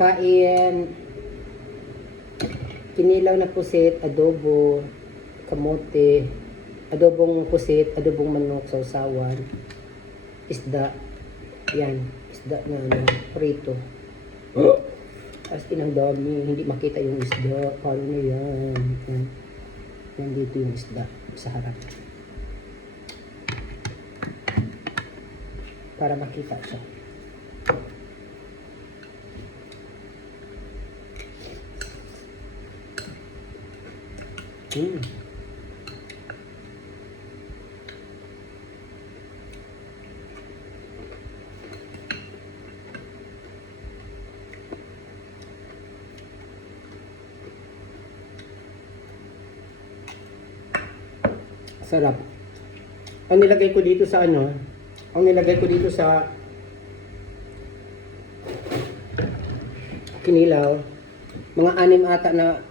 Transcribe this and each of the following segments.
Kain, kinilaw na pusit, adobo, kamote, adobong pusit, adobong manok, sausawan, isda. Yan, isda na prito. As in, ang dami, hindi makita yung isda. Paano na yan? Yan dito yung isda sa harap. Para makita siya. Sarap. Ang nilagay ko dito sa kinilaw, mga 6 ata na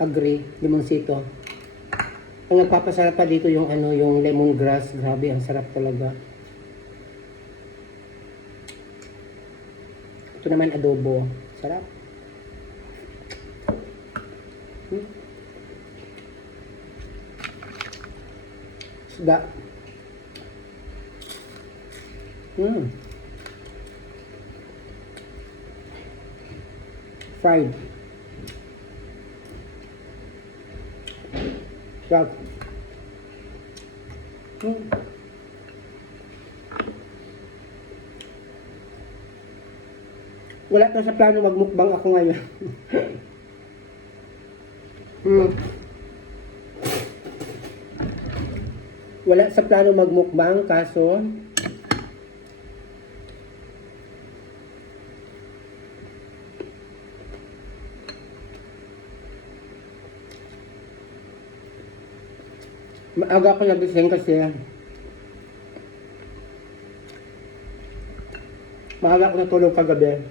agri, limonsito. Ang nagpapasarap pa dito yung yung lemongrass. Grabe, ang sarap talaga. Ito naman adobo. Sarap. Isda. Fried. Sarap. Wala na sa plano magmukbang ako ngayon. Wala sa plano magmukbang, kaso maaga ako nagising kasi maaga ako natulog kagabi.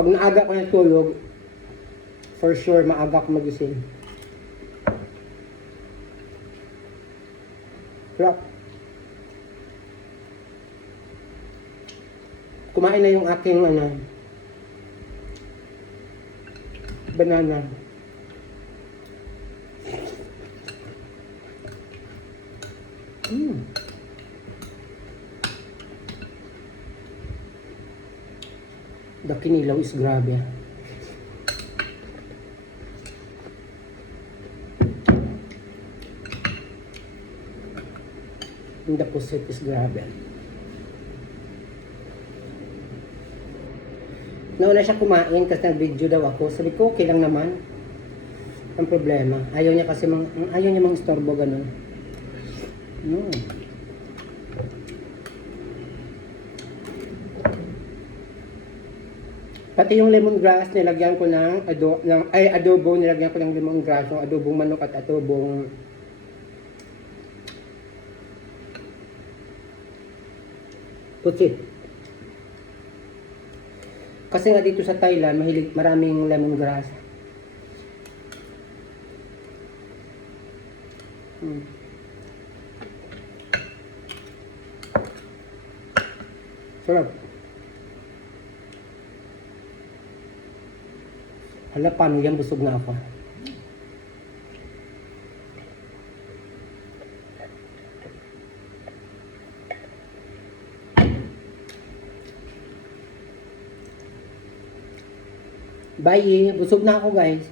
Pag naaga ako natulog, for sure maaga ako magising. Sarap. Kumain na yung aking banana. The kinilaw is grabe. And the pusit is grabe. Nauna siya kumain kasi nag-video daw ako. Sabi ko, okay lang naman. Ang problema, ayaw niya kasi ayaw niya mang istorbo ganun. Pati yung lemongrass, nilagyan ko ng adobo, nilagyan ko ng lemongrass, yung adobong manok at adobong pusit. Kasi nga dito sa Thailand, maraming lemongrass. Sarap. Hala, paano yan? Busog na ako. Bye! Busog na ako, guys.